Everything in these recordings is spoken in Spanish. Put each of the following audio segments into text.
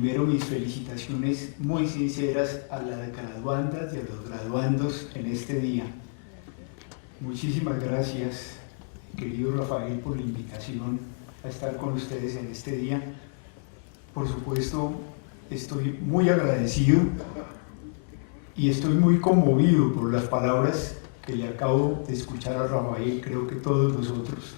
primero mis felicitaciones muy sinceras a las graduandas y a los graduandos en este día. Muchísimas gracias, querido Rafael, por la invitación a estar con ustedes en este día. Por supuesto, estoy muy agradecido y estoy muy conmovido por las palabras que le acabo de escuchar a Rafael, creo que todos nosotros,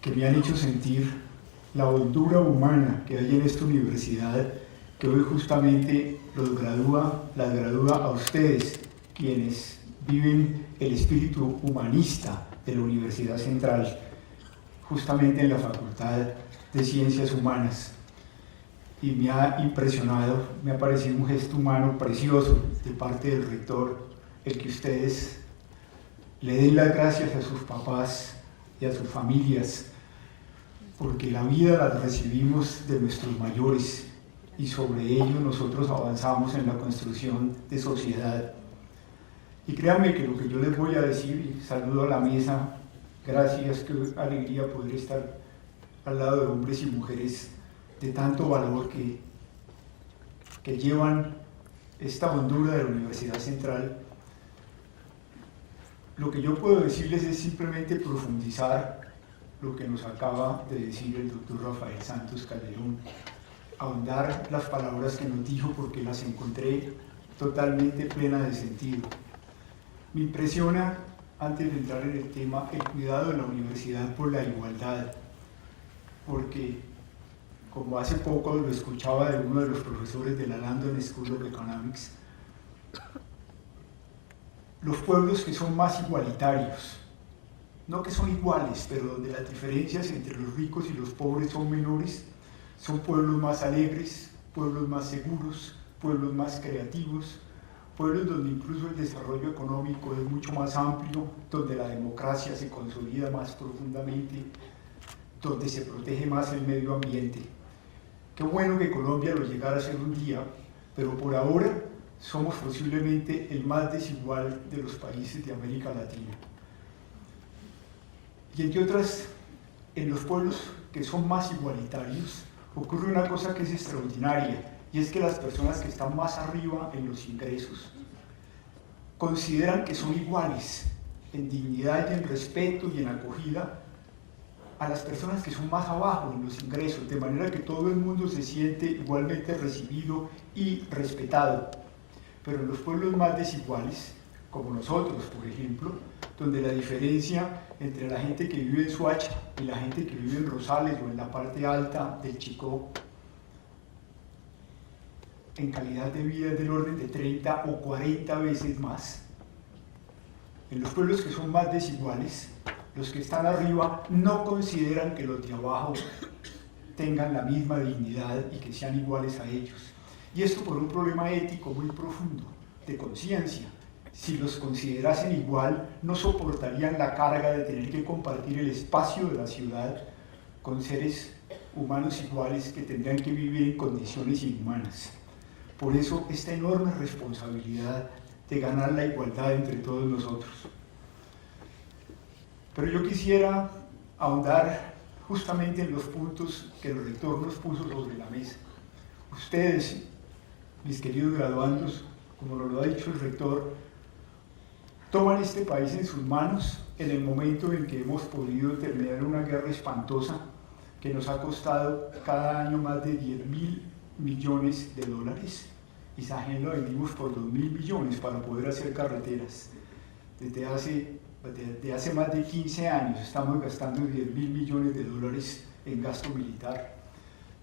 que me han hecho sentir la hondura humana que hay en esta universidad, que hoy justamente las gradúa a ustedes, quienes viven el espíritu humanista de la Universidad Central, justamente en la Facultad de Ciencias Humanas. Y me ha impresionado, me ha parecido un gesto humano precioso de parte del rector, el que ustedes le den las gracias a sus papás y a sus familias, porque la vida la recibimos de nuestros mayores y sobre ello nosotros avanzamos en la construcción de sociedad. Y créanme que lo que yo les voy a decir, y saludo a la mesa, gracias, qué alegría poder estar al lado de hombres y mujeres de tanto valor que llevan esta hondura de la Universidad Central. Lo que yo puedo decirles es simplemente profundizar lo que nos acaba de decir el doctor Rafael Santos Calderón, ahondar las palabras que nos dijo porque las encontré totalmente plenas de sentido. Me impresiona, antes de entrar en el tema, el cuidado de la universidad por la igualdad, porque como hace poco lo escuchaba de uno de los profesores de la London School of Economics, los pueblos que son más igualitarios, no que son iguales, pero donde las diferencias entre los ricos y los pobres son menores, son pueblos más alegres, pueblos más seguros, pueblos más creativos, pueblos donde incluso el desarrollo económico es mucho más amplio, donde la democracia se consolida más profundamente, donde se protege más el medio ambiente. Qué bueno que Colombia lo llegara a ser un día, pero por ahora somos posiblemente el más desigual de los países de América Latina. Y entre otras, en los pueblos que son más igualitarios, ocurre una cosa que es extraordinaria, y es que las personas que están más arriba en los ingresos consideran que son iguales en dignidad y en respeto y en acogida a las personas que son más abajo en los ingresos, de manera que todo el mundo se siente igualmente recibido y respetado. Pero en los pueblos más desiguales, como nosotros, por ejemplo, donde la diferencia entre la gente que vive en Soacha y la gente que vive en Rosales o en la parte alta del Chicó, en calidad de vida es del orden de 30 o 40 veces más. En los pueblos que son más desiguales, los que están arriba no consideran que los de abajo tengan la misma dignidad y que sean iguales a ellos. Y esto por un problema ético muy profundo, de conciencia. Si los considerasen igual, no soportarían la carga de tener que compartir el espacio de la ciudad con seres humanos iguales que tendrían que vivir en condiciones inhumanas. Por eso, esta enorme responsabilidad de ganar la igualdad entre todos nosotros. Pero yo quisiera ahondar justamente en los puntos que el rector nos puso sobre la mesa. Ustedes, mis queridos graduandos, como nos lo ha dicho el rector, toman este país en sus manos en el momento en que hemos podido terminar una guerra espantosa que nos ha costado cada año más de 10.000 millones de dólares, y Sahel lo vendimos por 2.000 millones para poder hacer carreteras. Desde hace más de 15 años estamos gastando 10.000 millones de dólares en gasto militar,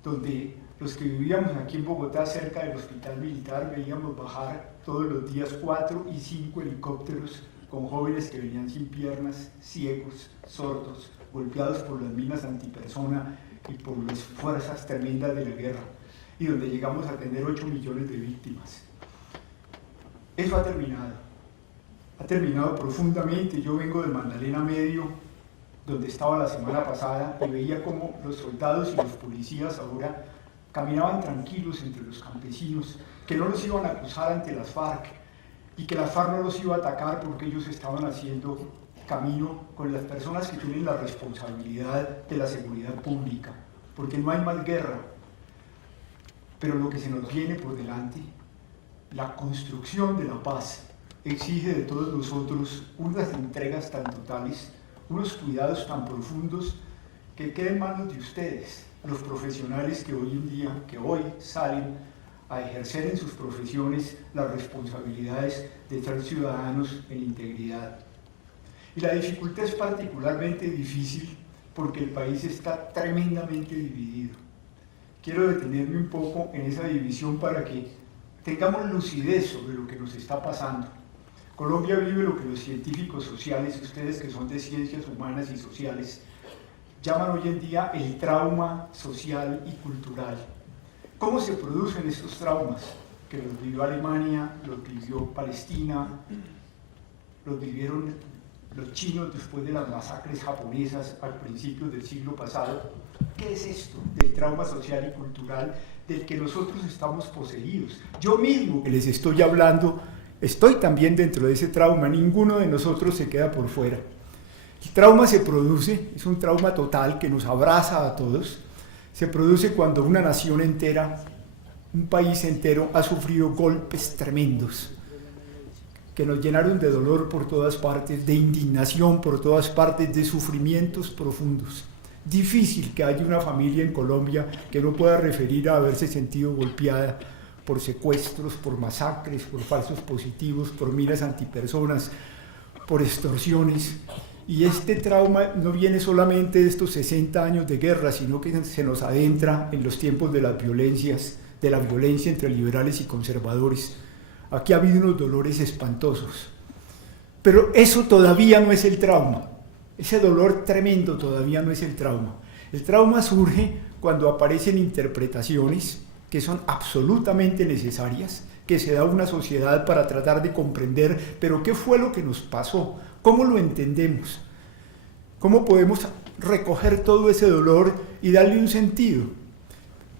donde los que vivíamos aquí en Bogotá cerca del hospital militar veíamos bajar todos los días 4 y 5 helicópteros con jóvenes que venían sin piernas, ciegos, sordos, golpeados por las minas antipersona y por las fuerzas tremendas de la guerra, y donde llegamos a tener 8 millones de víctimas. Eso ha terminado profundamente. Yo vengo del Magdalena Medio, donde estaba la semana pasada, y veía cómo los soldados y los policías ahora caminaban tranquilos entre los campesinos, que no los iban a acusar ante las FARC, y que la FARC no los iba a atacar porque ellos estaban haciendo camino con las personas que tienen la responsabilidad de la seguridad pública, porque no hay más guerra. pero lo que se nos viene por delante, la construcción de la paz, exige de todos nosotros unas entregas tan totales, unos cuidados tan profundos, que quede en manos de ustedes, los profesionales que hoy en día, que hoy salen a ejercer en sus profesiones las responsabilidades de ser ciudadanos en integridad. Y la dificultad es particularmente difícil porque el país está tremendamente dividido. Quiero detenerme un poco en esa división para que tengamos lucidez sobre lo que nos está pasando. Colombia vive lo que los científicos sociales, ustedes que son de ciencias humanas y sociales, llaman hoy en día el trauma social y cultural. ¿Cómo se producen estos traumas? Que los vivió Alemania, los vivió Palestina, los vivieron los chinos después de las masacres japonesas al principio del siglo pasado. ¿Qué es esto del trauma social y cultural del que nosotros estamos poseídos? Yo mismo que les estoy hablando, estoy también dentro de ese trauma, ninguno de nosotros se queda por fuera. El trauma se produce, es un trauma total que nos abraza a todos, se produce cuando una nación entera, un país entero ha sufrido golpes tremendos que nos llenaron de dolor por todas partes, de indignación por todas partes, de sufrimientos profundos. Difícil que haya una familia en Colombia que no pueda referir a haberse sentido golpeada por secuestros, por masacres, por falsos positivos, por minas antipersonas, por extorsiones. Y este trauma no viene solamente de estos 60 años de guerra, sino que se nos adentra en los tiempos de las violencias, de la violencia entre liberales y conservadores. Aquí ha habido unos dolores espantosos. Pero eso todavía no es el trauma. Ese dolor tremendo todavía no es el trauma. El trauma surge cuando aparecen interpretaciones que son absolutamente necesarias, que se da una sociedad para tratar de comprender, pero ¿qué fue lo que nos pasó? ¿Cómo lo entendemos? ¿Cómo podemos recoger todo ese dolor y darle un sentido?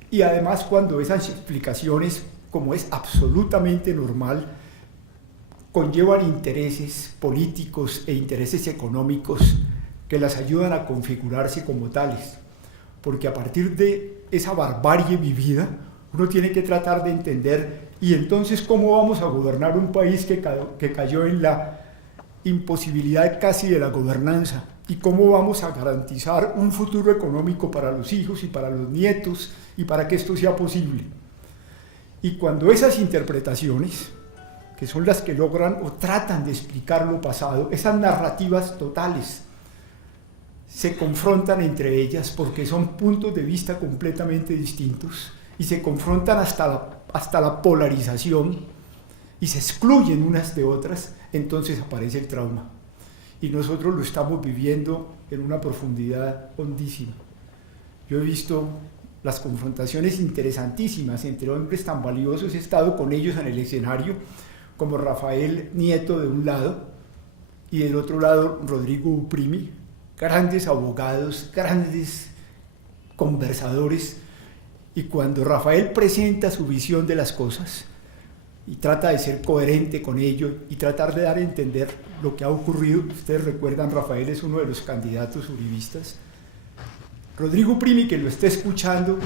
Y además cuando esas explicaciones, como es absolutamente normal, conllevan intereses políticos e intereses económicos que las ayudan a configurarse como tales. Porque a partir de esa barbarie vivida, uno tiene que tratar de entender, y entonces cómo vamos a gobernar un país que cayó en la imposibilidad casi de la gobernanza, y cómo vamos a garantizar un futuro económico para los hijos y para los nietos, y para que esto sea posible. Y cuando esas interpretaciones, que son las que logran o tratan de explicar lo pasado, esas narrativas totales, se confrontan entre ellas porque son puntos de vista completamente distintos y se confrontan hasta la polarización y se excluyen unas de otras, entonces aparece el trauma. Y nosotros lo estamos viviendo en una profundidad hondísima. Yo he visto las confrontaciones interesantísimas entre hombres tan valiosos, he estado con ellos en el escenario, como Rafael Nieto de un lado, y del otro lado Rodrigo Uprimi, grandes abogados, grandes conversadores, y cuando Rafael presenta su visión de las cosas, y trata de ser coherente con ello, y tratar de dar a entender lo que ha ocurrido, ustedes recuerdan, Rafael es uno de los candidatos uribistas, Rodrigo Primi, que lo está escuchando,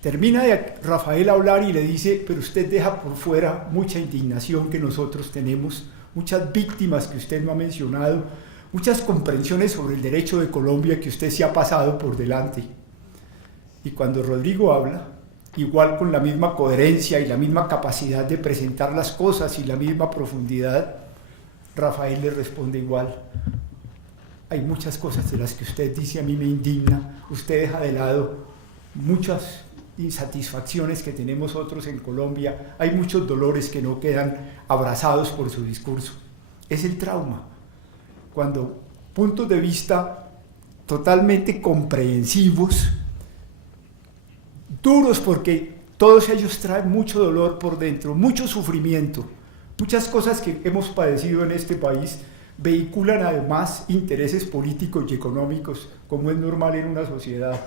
termina de Rafael hablar y le dice, pero usted deja por fuera mucha indignación que nosotros tenemos, muchas víctimas que usted no ha mencionado, muchas comprensiones sobre el derecho de Colombia que usted se ha pasado por delante. Y cuando Rodrigo habla, igual con la misma coherencia y la misma capacidad de presentar las cosas y la misma profundidad, Rafael le responde igual. Hay muchas cosas de las que usted dice a mí me indigna, usted deja de lado muchas insatisfacciones que tenemos otros en Colombia, hay muchos dolores que no quedan abrazados por su discurso. Es el trauma, cuando puntos de vista totalmente comprensivos, duros porque todos ellos traen mucho dolor por dentro, mucho sufrimiento, muchas cosas que hemos padecido en este país, vehiculan además intereses políticos y económicos, como es normal en una sociedad.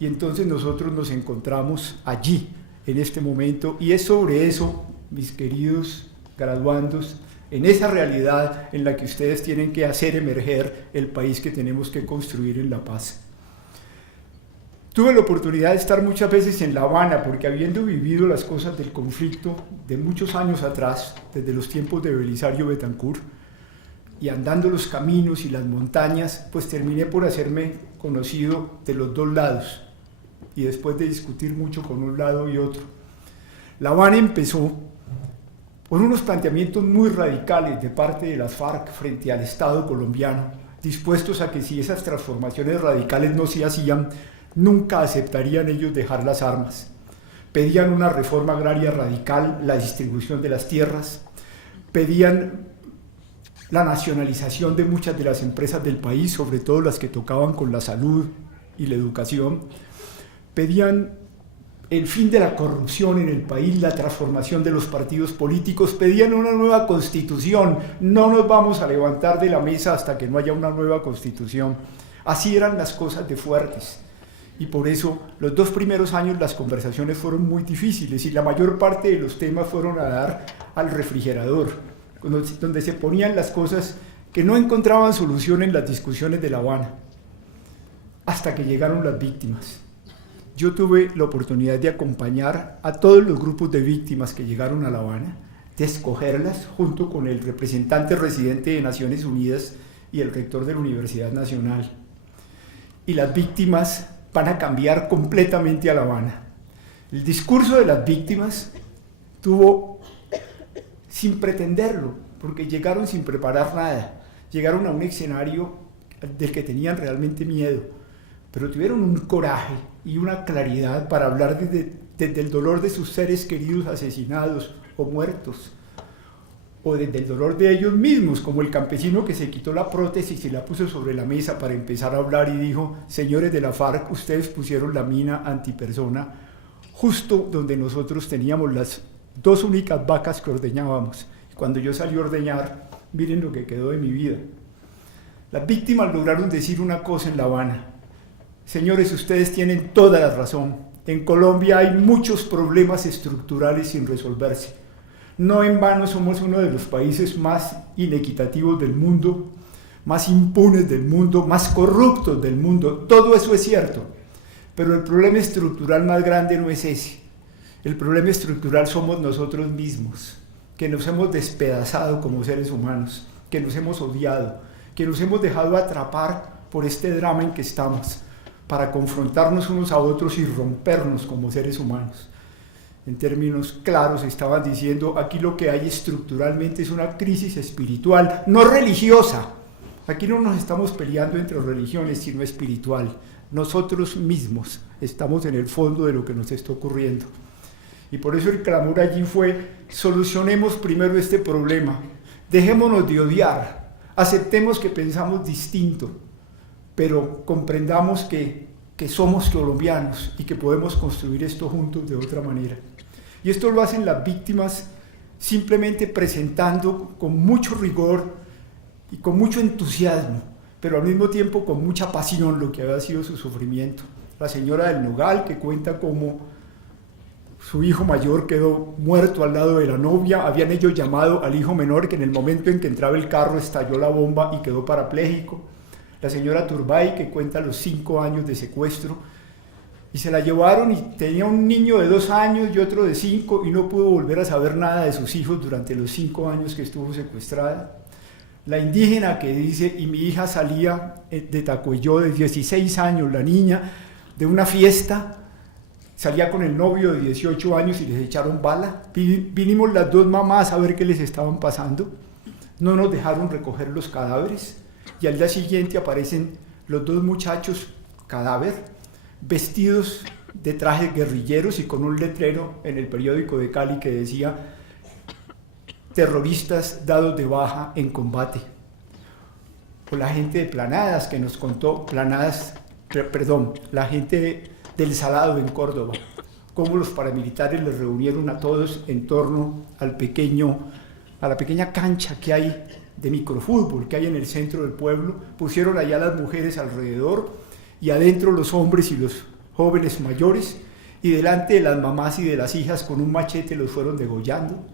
Y entonces nosotros nos encontramos allí, en este momento, y es sobre eso, mis queridos graduandos, en esa realidad en la que ustedes tienen que hacer emerger el país que tenemos que construir en la paz. Tuve la oportunidad de estar muchas veces en La Habana, porque habiendo vivido las cosas del conflicto de muchos años atrás, desde los tiempos de Belisario Betancur, y andando los caminos y las montañas, pues terminé por hacerme conocido de los dos lados, y después de discutir mucho con un lado y otro. La Habana empezó por unos planteamientos muy radicales de parte de las FARC frente al Estado colombiano, dispuestos a que si esas transformaciones radicales no se hacían, nunca aceptarían ellos dejar las armas. Pedían una reforma agraria radical, la distribución de las tierras, pedían la nacionalización de muchas de las empresas del país, sobre todo las que tocaban con la salud y la educación, pedían el fin de la corrupción en el país, la transformación de los partidos políticos, pedían una nueva constitución. No nos vamos a levantar de la mesa hasta que no haya una nueva constitución. Así eran las cosas de fuertes. Y por eso los 2 primeros años las conversaciones fueron muy difíciles y la mayor parte de los temas fueron a dar al refrigerador, donde se ponían las cosas que no encontraban solución en las discusiones de La Habana, hasta que llegaron las víctimas. Yo tuve la oportunidad de acompañar a todos los grupos de víctimas que llegaron a La Habana, de escogerlas junto con el representante residente de Naciones Unidas y el rector de la Universidad Nacional. Y las víctimas van a cambiar completamente a La Habana. El discurso de las víctimas tuvo, sin pretenderlo, porque llegaron sin preparar nada, llegaron a un escenario del que tenían realmente miedo, pero tuvieron un coraje y una claridad para hablar desde el dolor de sus seres queridos asesinados o muertos, o desde el dolor de ellos mismos, como el campesino que se quitó la prótesis y la puso sobre la mesa para empezar a hablar y dijo: señores de la FARC, ustedes pusieron la mina antipersona justo donde nosotros teníamos las 2 únicas vacas que ordeñábamos. Cuando yo salí a ordeñar, miren lo que quedó de mi vida. Las víctimas lograron decir una cosa en La Habana: señores, ustedes tienen toda la razón. En Colombia hay muchos problemas estructurales sin resolverse. No en vano somos uno de los países más inequitativos del mundo, más impunes del mundo, más corruptos del mundo. Todo eso es cierto, pero el problema estructural más grande no es ese. El problema estructural somos nosotros mismos, que nos hemos despedazado como seres humanos, que nos hemos odiado, que nos hemos dejado atrapar por este drama en que estamos, para confrontarnos unos a otros y rompernos como seres humanos. En términos claros estaban diciendo: aquí lo que hay estructuralmente es una crisis espiritual, no religiosa. Aquí no nos estamos peleando entre religiones, sino espiritual. Nosotros mismos estamos en el fondo de lo que nos está ocurriendo. Y por eso el clamor allí fue: solucionemos primero este problema, dejémonos de odiar, aceptemos que pensamos distinto, pero comprendamos que somos colombianos y que podemos construir esto juntos de otra manera. Y esto lo hacen las víctimas simplemente presentando con mucho rigor y con mucho entusiasmo, pero al mismo tiempo con mucha pasión lo que había sido su sufrimiento. La señora del Nogal, que cuenta cómo su hijo mayor quedó muerto al lado de la novia, habían ellos llamado al hijo menor, que en el momento en que entraba el carro estalló la bomba y quedó parapléjico. La señora Turbay, que cuenta los 5 años de secuestro, y se la llevaron y tenía un niño de 2 años y otro de 5 y no pudo volver a saber nada de sus hijos durante los 5 años que estuvo secuestrada. La indígena que dice: y mi hija salía de Tacuelló de 16 años, la niña, de una fiesta, salía con el novio de 18 años y les echaron bala. Vinimos las 2 mamás a ver qué les estaban pasando. No nos dejaron recoger los cadáveres. Y al día siguiente aparecen los 2 muchachos cadáver, vestidos de trajes guerrilleros y con un letrero en el periódico de Cali que decía: terroristas dados de baja en combate. O la gente de Planadas que nos contó, la gente del Salado en Córdoba, cómo los paramilitares les reunieron a todos en torno a la pequeña cancha que hay de microfútbol que hay en el centro del pueblo, pusieron allá las mujeres alrededor y adentro los hombres y los jóvenes mayores, y delante de las mamás y de las hijas con un machete los fueron degollando.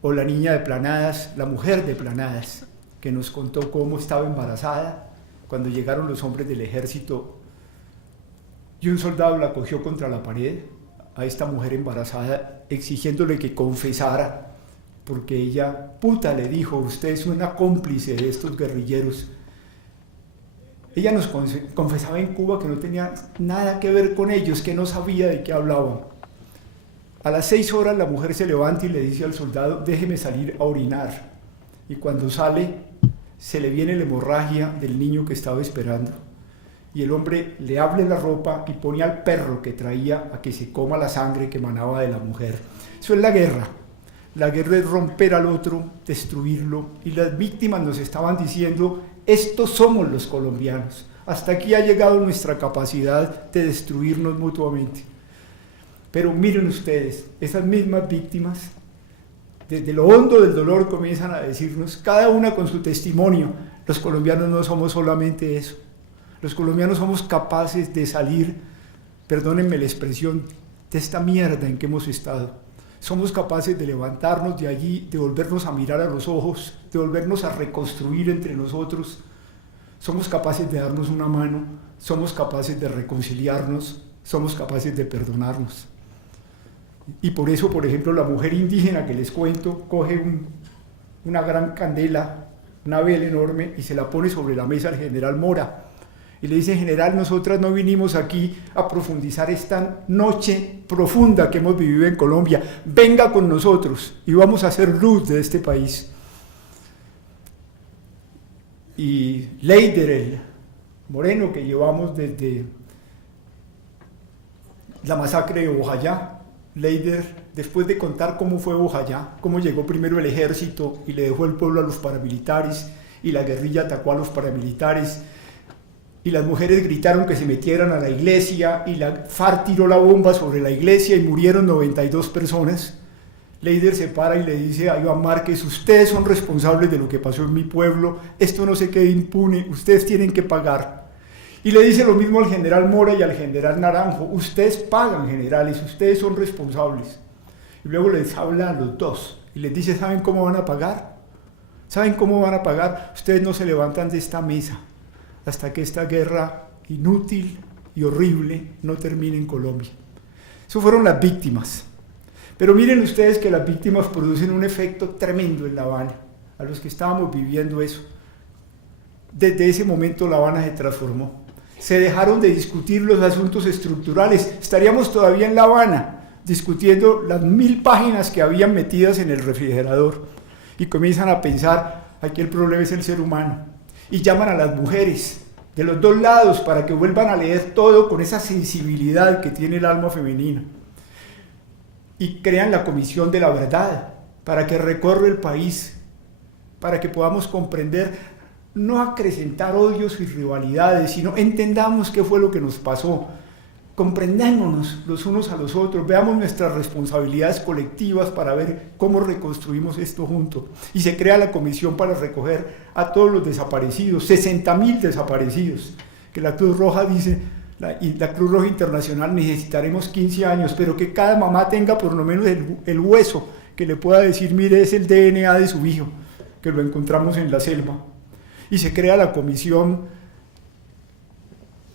O la niña de Planadas, la mujer de Planadas, que nos contó cómo estaba embarazada cuando llegaron los hombres del ejército y un soldado la cogió contra la pared, a esta mujer embarazada, exigiéndole que confesara, porque ella, puta, le dijo, usted es una cómplice de estos guerrilleros. Ella nos confesaba en Cuba que no tenía nada que ver con ellos, que no sabía de qué hablaban. A las 6 horas la mujer se levanta y le dice al soldado, déjeme salir a orinar. Y cuando sale, se le viene la hemorragia del niño que estaba esperando. Y el hombre le abre la ropa y pone al perro que traía a que se coma la sangre que emanaba de la mujer. Eso es la guerra. La guerra es romper al otro, destruirlo. Y las víctimas nos estaban diciendo, estos somos los colombianos. Hasta aquí ha llegado nuestra capacidad de destruirnos mutuamente. Pero miren ustedes, esas mismas víctimas, desde lo hondo del dolor comienzan a decirnos, cada una con su testimonio, los colombianos no somos solamente eso. Los colombianos somos capaces de salir, perdónenme la expresión, de esta mierda en que hemos estado. Somos capaces de levantarnos de allí, de volvernos a mirar a los ojos, de volvernos a reconstruir entre nosotros. Somos capaces de darnos una mano, somos capaces de reconciliarnos, somos capaces de perdonarnos. Y por eso, por ejemplo, la mujer indígena que les cuento, coge una gran candela, una vela enorme, y se la pone sobre la mesa al general Mora. Y le dice, general, nosotras no vinimos aquí a profundizar esta noche profunda que hemos vivido en Colombia. Venga con nosotros y vamos a hacer luz de este país. Y Leider, el moreno que llevamos desde la masacre de Bojayá, Leider, después de contar cómo fue Bojayá, cómo llegó primero el ejército y le dejó el pueblo a los paramilitares, y la guerrilla atacó a los paramilitares, y las mujeres gritaron que se metieran a la iglesia, y la FARC tiró la bomba sobre la iglesia y murieron 92 personas. Leider se para y le dice a Iván Márquez, ustedes son responsables de lo que pasó en mi pueblo, esto no se quede impune, ustedes tienen que pagar. Y le dice lo mismo al general Mora y al general Naranjo, ustedes pagan, generales, ustedes son responsables. Y luego les habla a los dos y les dice, ¿saben cómo van a pagar? ¿Saben cómo van a pagar? Ustedes no se levantan de esta mesa hasta que esta guerra inútil y horrible no termine en Colombia. Eso fueron las víctimas. Pero miren ustedes que las víctimas producen un efecto tremendo en La Habana, a los que estábamos viviendo eso. Desde ese momento La Habana se transformó. Se dejaron de discutir los asuntos estructurales. Estaríamos todavía en La Habana discutiendo las 1000 páginas que habían metidas en el refrigerador. Y comienzan a pensar, aquí el problema es el ser humano. Y llaman a las mujeres de los dos lados para que vuelvan a leer todo con esa sensibilidad que tiene el alma femenina. Y crean la Comisión de la Verdad para que recorra el país, para que podamos comprender, no acrecentar odios y rivalidades, sino entendamos qué fue lo que nos pasó, comprendémonos los unos a los otros, veamos nuestras responsabilidades colectivas para ver cómo reconstruimos esto juntos. Y se crea la comisión para recoger a todos los desaparecidos, 60.000 desaparecidos, que la Cruz Roja dice, la Cruz Roja Internacional, necesitaremos 15 años, pero que cada mamá tenga por lo menos el hueso, que le pueda decir, mire, es el DNA de su hijo, que lo encontramos en la selva. Y se crea la comisión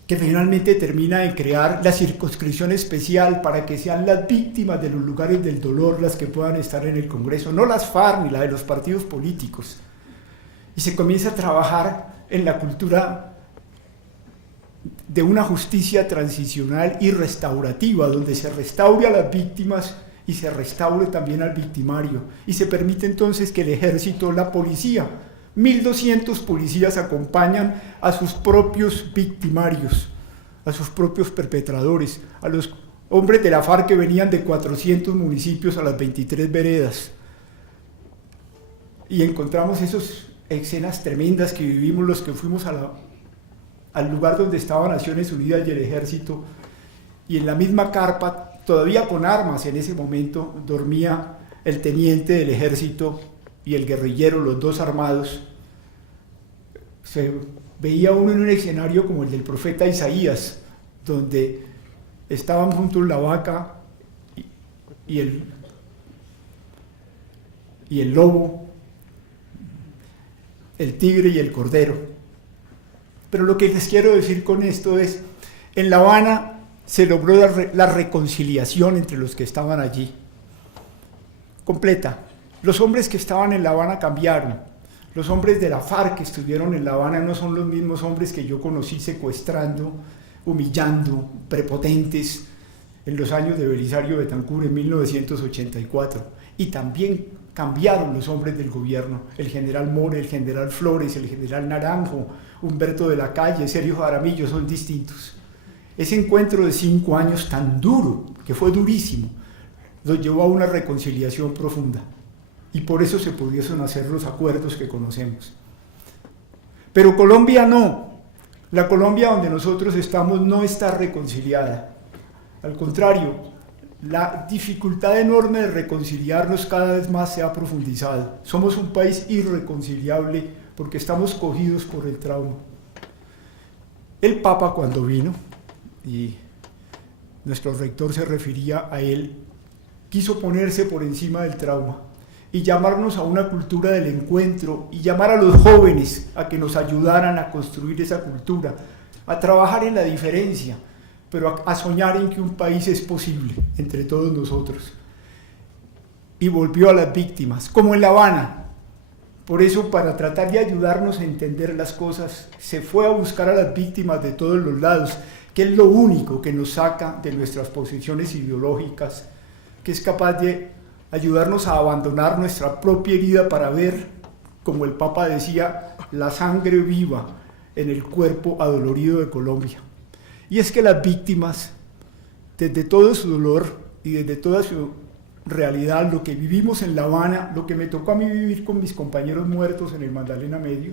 que finalmente termina en crear la circunscripción especial para que sean las víctimas de los lugares del dolor las que puedan estar en el Congreso, no las FARC ni la de los partidos políticos. Y se comienza a trabajar en la cultura de una justicia transicional y restaurativa, donde se restaure a las víctimas y se restaure también al victimario. Y se permite entonces que el ejército, la policía, 1.200 policías acompañan a sus propios victimarios, a sus propios perpetradores, a los hombres de la FARC que venían de 400 municipios a las 23 veredas. Y encontramos esas escenas tremendas que vivimos los que fuimos al lugar donde estaba Naciones Unidas y el ejército, y en la misma carpa, todavía con armas en ese momento, dormía el teniente del ejército y el guerrillero, los dos armados. Se veía uno en un escenario como el del profeta Isaías, donde estaban juntos la vaca y el lobo, el tigre y el cordero. Pero lo que les quiero decir con esto es, en La Habana se logró la reconciliación entre los que estaban allí. Completa. Los hombres que estaban en La Habana cambiaron. Los hombres de la FARC que estuvieron en La Habana no son los mismos hombres que yo conocí secuestrando, humillando, prepotentes en los años de Belisario Betancur en 1984. Y también cambiaron los hombres del gobierno, el general More, el general Flores, el general Naranjo, Humberto de la Calle, Sergio Jaramillo, son distintos. Ese encuentro de 5 años tan duro, que fue durísimo, los llevó a una reconciliación profunda. Y por eso se pudieron hacer los acuerdos que conocemos. Pero Colombia no. La Colombia donde nosotros estamos no está reconciliada. Al contrario, la dificultad enorme de reconciliarnos cada vez más se ha profundizado. Somos un país irreconciliable porque estamos cogidos por el trauma. El Papa, cuando vino, y nuestro rector se refería a él, quiso ponerse por encima del trauma y llamarnos a una cultura del encuentro y llamar a los jóvenes a que nos ayudaran a construir esa cultura, a trabajar en la diferencia, pero a soñar en que un país es posible entre todos nosotros. Y volvió a las víctimas, como en La Habana. Por eso, para tratar de ayudarnos a entender las cosas, se fue a buscar a las víctimas de todos los lados, que es lo único que nos saca de nuestras posiciones ideológicas, que es capaz de ayudarnos a abandonar nuestra propia herida para ver, como el Papa decía, la sangre viva en el cuerpo adolorido de Colombia. Y es que las víctimas, desde todo su dolor y desde toda su realidad, lo que vivimos en La Habana, lo que me tocó a mí vivir con mis compañeros muertos en el Magdalena Medio,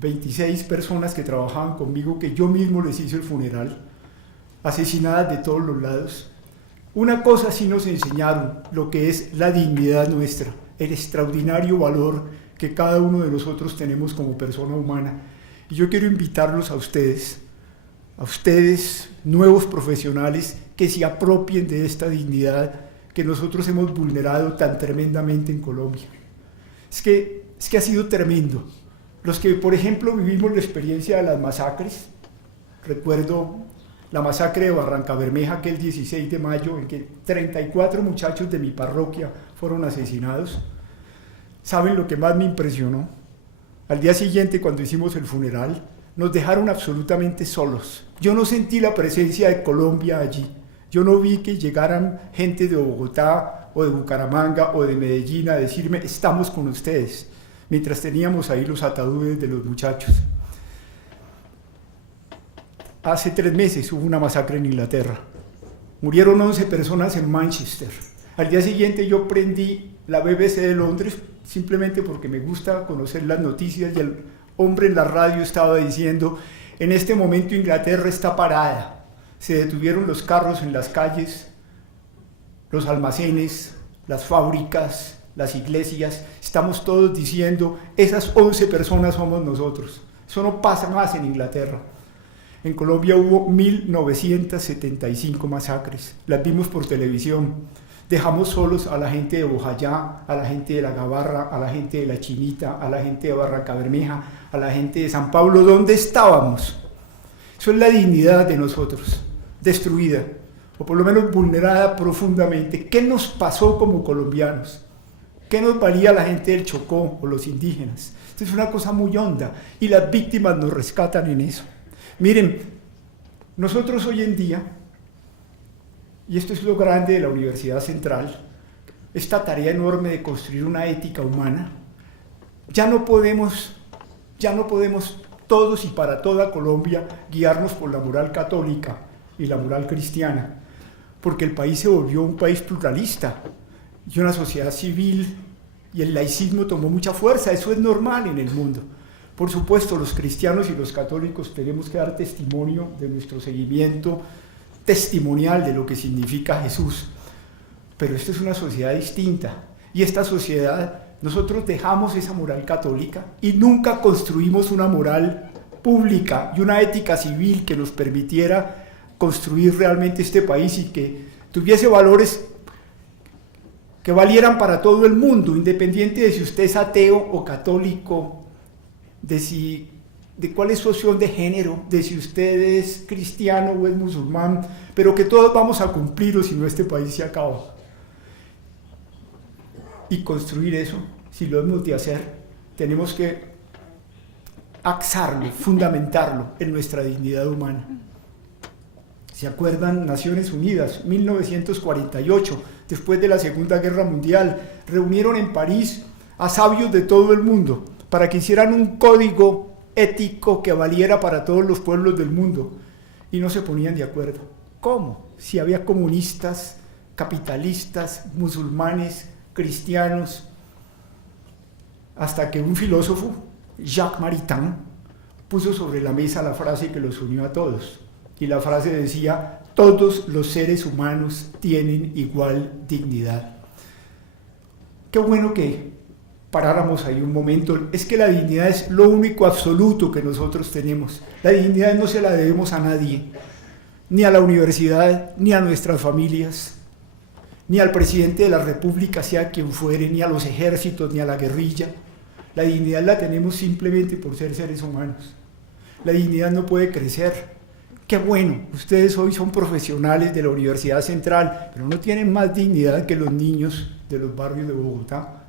26 personas que trabajaban conmigo, que yo mismo les hice el funeral, asesinadas de todos los lados. Una cosa sí nos enseñaron, lo que es la dignidad nuestra, el extraordinario valor que cada uno de nosotros tenemos como persona humana. Y yo quiero invitarlos a ustedes, nuevos profesionales, que se apropien de esta dignidad que nosotros hemos vulnerado tan tremendamente en Colombia. Es que ha sido tremendo. Los que, por ejemplo, vivimos la experiencia de las masacres, recuerdo la masacre de Barrancabermeja, aquel 16 de mayo, en que 34 muchachos de mi parroquia fueron asesinados. ¿Saben lo que más me impresionó? Al día siguiente, cuando hicimos el funeral, nos dejaron absolutamente solos. Yo no sentí la presencia de Colombia allí. Yo no vi que llegaran gente de Bogotá o de Bucaramanga o de Medellín a decirme, estamos con ustedes, mientras teníamos ahí los ataúdes de los muchachos. Hace 3 meses hubo una masacre en Inglaterra. Murieron 11 personas en Manchester. Al día siguiente yo prendí la BBC de Londres, simplemente porque me gusta conocer las noticias, y el hombre en la radio estaba diciendo, en este momento Inglaterra está parada. Se detuvieron los carros en las calles, los almacenes, las fábricas, las iglesias. Estamos todos diciendo, esas 11 personas somos nosotros. Eso no pasa más en Inglaterra. En Colombia hubo 1975 masacres, las vimos por televisión. Dejamos solos a la gente de Bojayá, a la gente de La Gabarra, a la gente de La Chinita, a la gente de Barrancabermeja, a la gente de San Pablo. ¿Dónde estábamos? Eso es la dignidad de nosotros, destruida, o por lo menos vulnerada profundamente. ¿Qué nos pasó como colombianos? ¿Qué nos valía la gente del Chocó o los indígenas? Esto es una cosa muy honda, y las víctimas nos rescatan en eso. Miren, nosotros hoy en día, y esto es lo grande de la Universidad Central, esta tarea enorme de construir una ética humana, ya no podemos todos y para toda Colombia guiarnos por la moral católica y la moral cristiana, porque el país se volvió un país pluralista y una sociedad civil, y el laicismo tomó mucha fuerza. Eso es normal en el mundo. Por supuesto, los cristianos y los católicos tenemos que dar testimonio de nuestro seguimiento testimonial de lo que significa Jesús, pero esta es una sociedad distinta, y esta sociedad, nosotros dejamos esa moral católica y nunca construimos una moral pública y una ética civil que nos permitiera construir realmente este país y que tuviese valores que valieran para todo el mundo, independiente de si usted es ateo o católico, de si de cuál es su opción de género, de si usted es cristiano o es musulmán, pero que todos vamos a cumplir o si no este país se acaba. Y construir eso, si lo hemos de hacer, tenemos que axarlo, fundamentarlo en nuestra dignidad humana. ¿Se acuerdan? Naciones Unidas, 1948, después de la Segunda Guerra Mundial, reunieron en París a sabios de todo el mundo para que hicieran un código ético que valiera para todos los pueblos del mundo, y no se ponían de acuerdo. ¿Cómo? Si había comunistas, capitalistas, musulmanes, cristianos, hasta que un filósofo, Jacques Maritain, puso sobre la mesa la frase que los unió a todos, y la frase decía: todos los seres humanos tienen igual dignidad. Qué bueno que paráramos ahí un momento. Es que la dignidad es lo único absoluto que nosotros tenemos. La dignidad no se la debemos a nadie, ni a la universidad, ni a nuestras familias, ni al presidente de la República, sea quien fuere, ni a los ejércitos, ni a la guerrilla. La dignidad la tenemos simplemente por ser seres humanos. La dignidad no puede crecer. Qué bueno, ustedes hoy son profesionales de la Universidad Central, pero no tienen más dignidad que los niños de los barrios de Bogotá.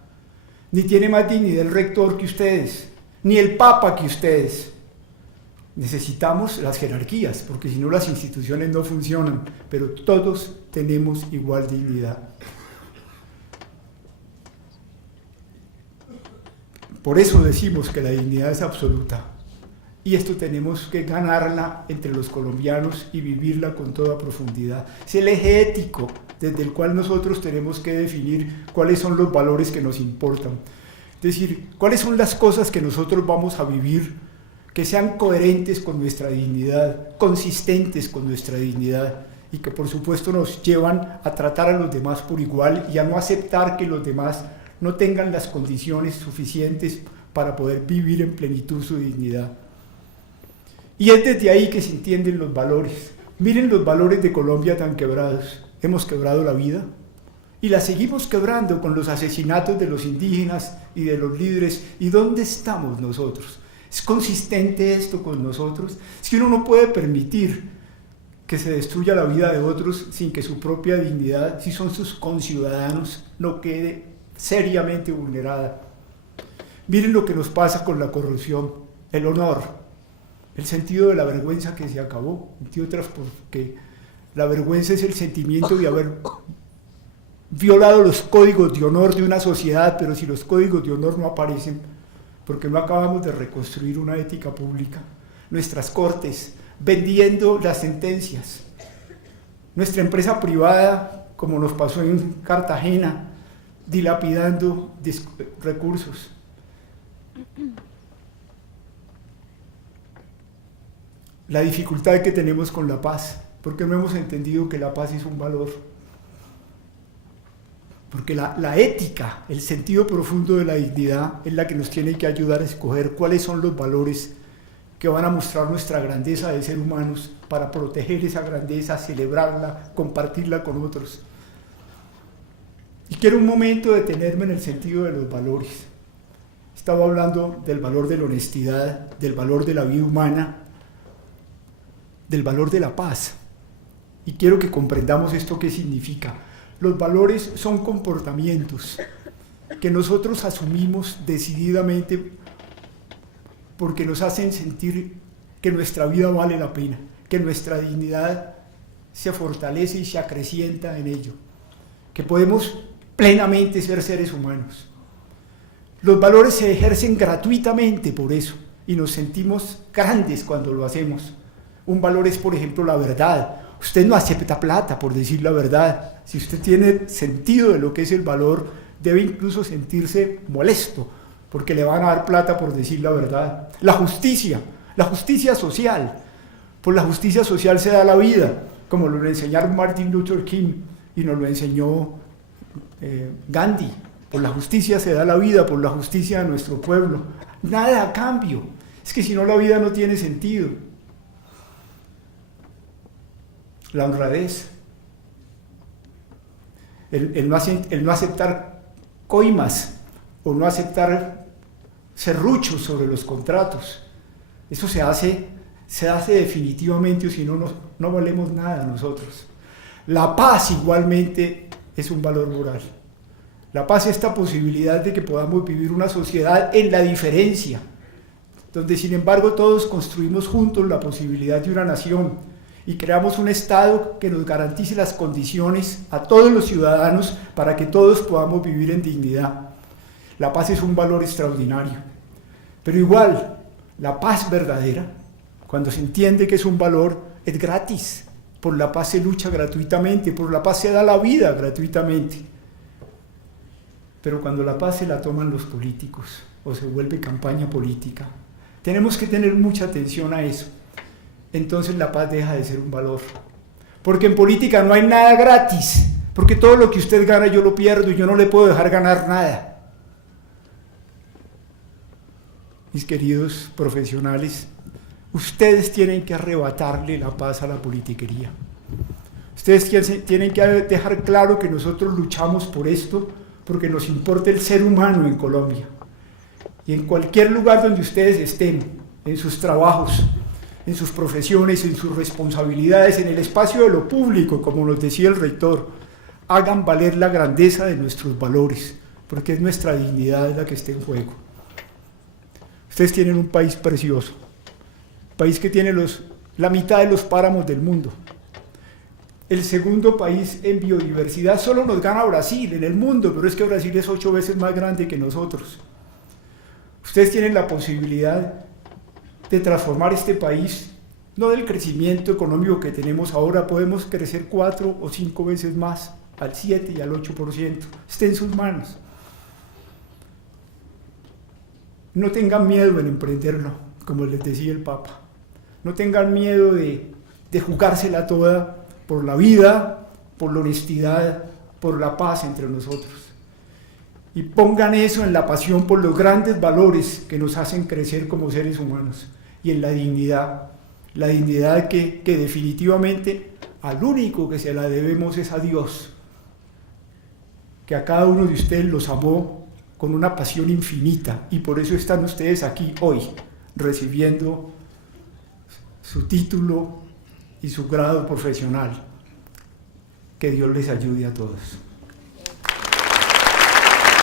Ni tiene más dignidad el rector que ustedes, ni el papa que ustedes. Necesitamos las jerarquías, porque si no las instituciones no funcionan, pero todos tenemos igual dignidad. Por eso decimos que la dignidad es absoluta. Y esto tenemos que ganarla entre los colombianos y vivirla con toda profundidad. Es el eje ético desde el cual nosotros tenemos que definir cuáles son los valores que nos importan. Es decir, cuáles son las cosas que nosotros vamos a vivir que sean coherentes con nuestra dignidad, consistentes con nuestra dignidad, y que por supuesto nos llevan a tratar a los demás por igual y a no aceptar que los demás no tengan las condiciones suficientes para poder vivir en plenitud su dignidad. Y es desde ahí que se entienden los valores. Miren los valores de Colombia tan quebrados. Hemos quebrado la vida y la seguimos quebrando con los asesinatos de los indígenas y de los líderes. ¿Y dónde estamos nosotros? ¿Es consistente esto con nosotros? Es que uno no puede permitir que se destruya la vida de otros sin que su propia dignidad, si son sus conciudadanos, no quede seriamente vulnerada. Miren lo que nos pasa con la corrupción, el honor, el sentido de la vergüenza que se acabó, entre otras porque la vergüenza es el sentimiento de haber violado los códigos de honor de una sociedad, pero si los códigos de honor no aparecen, porque no acabamos de reconstruir una ética pública, nuestras cortes vendiendo las sentencias, nuestra empresa privada, como nos pasó en Cartagena, dilapidando recursos. La dificultad que tenemos con la paz, porque no hemos entendido que la paz es un valor. Porque la ética, el sentido profundo de la dignidad es la que nos tiene que ayudar a escoger cuáles son los valores que van a mostrar nuestra grandeza de ser humanos para proteger esa grandeza, celebrarla, compartirla con otros. Y quiero un momento detenerme en el sentido de los valores. Estaba hablando del valor de la honestidad, del valor de la vida humana, del valor de la paz. Y quiero que comprendamos esto qué significa. Los valores son comportamientos que nosotros asumimos decididamente porque nos hacen sentir que nuestra vida vale la pena, que nuestra dignidad se fortalece y se acrecienta en ello, que podemos plenamente ser seres humanos. Los valores se ejercen gratuitamente por eso y nos sentimos grandes cuando lo hacemos. Un valor es, por ejemplo, la verdad. Usted no acepta plata por decir la verdad. Si usted tiene sentido de lo que es el valor, debe incluso sentirse molesto porque le van a dar plata por decir la verdad. La justicia social. Por la justicia social se da la vida, como lo enseñaron Martin Luther King y nos lo enseñó Gandhi. Por la justicia se da la vida, por la justicia de nuestro pueblo. Nada a cambio. Es que si no la vida no tiene sentido. La honradez, el no aceptar coimas o no aceptar serruchos sobre los contratos, Eso se hace definitivamente, o si no, no valemos nada nosotros. La paz igualmente es un valor moral. La paz es esta posibilidad de que podamos vivir una sociedad en la diferencia, donde sin embargo todos construimos juntos la posibilidad de una nación y creamos un Estado que nos garantice las condiciones a todos los ciudadanos para que todos podamos vivir en dignidad. La paz es un valor extraordinario, pero igual, la paz verdadera, cuando se entiende que es un valor, es gratis. Por la paz se lucha gratuitamente, por la paz se da la vida gratuitamente. Pero cuando la paz se la toman los políticos o se vuelve campaña política, tenemos que tener mucha atención a eso. Entonces la paz deja de ser un valor. Porque en política no hay nada gratis, porque todo lo que usted gana yo lo pierdo y yo no le puedo dejar ganar nada. Mis queridos profesionales, ustedes tienen que arrebatarle la paz a la politiquería. Ustedes tienen que dejar claro que nosotros luchamos por esto porque nos importa el ser humano en Colombia. Y en cualquier lugar donde ustedes estén, en sus trabajos, en sus profesiones, en sus responsabilidades, en el espacio de lo público, como nos decía el rector, hagan valer la grandeza de nuestros valores, porque es nuestra dignidad la que está en juego. Ustedes tienen un país precioso, un país que tiene la mitad de los páramos del mundo. El segundo país en biodiversidad, solo nos gana Brasil en el mundo, pero es que Brasil es 8 veces más grande que nosotros. Ustedes tienen la posibilidad de transformar este país, no del crecimiento económico que tenemos ahora, podemos crecer 4 o 5 veces más, al 7 y al 8%, está en sus manos. No tengan miedo en emprenderlo, como les decía el Papa, no tengan miedo de jugársela toda por la vida, por la honestidad, por la paz entre nosotros. Y pongan eso en la pasión por los grandes valores que nos hacen crecer como seres humanos y en la dignidad que definitivamente al único que se la debemos es a Dios, que a cada uno de ustedes los amó con una pasión infinita y por eso están ustedes aquí hoy recibiendo su título y su grado profesional. Que Dios les ayude a todos.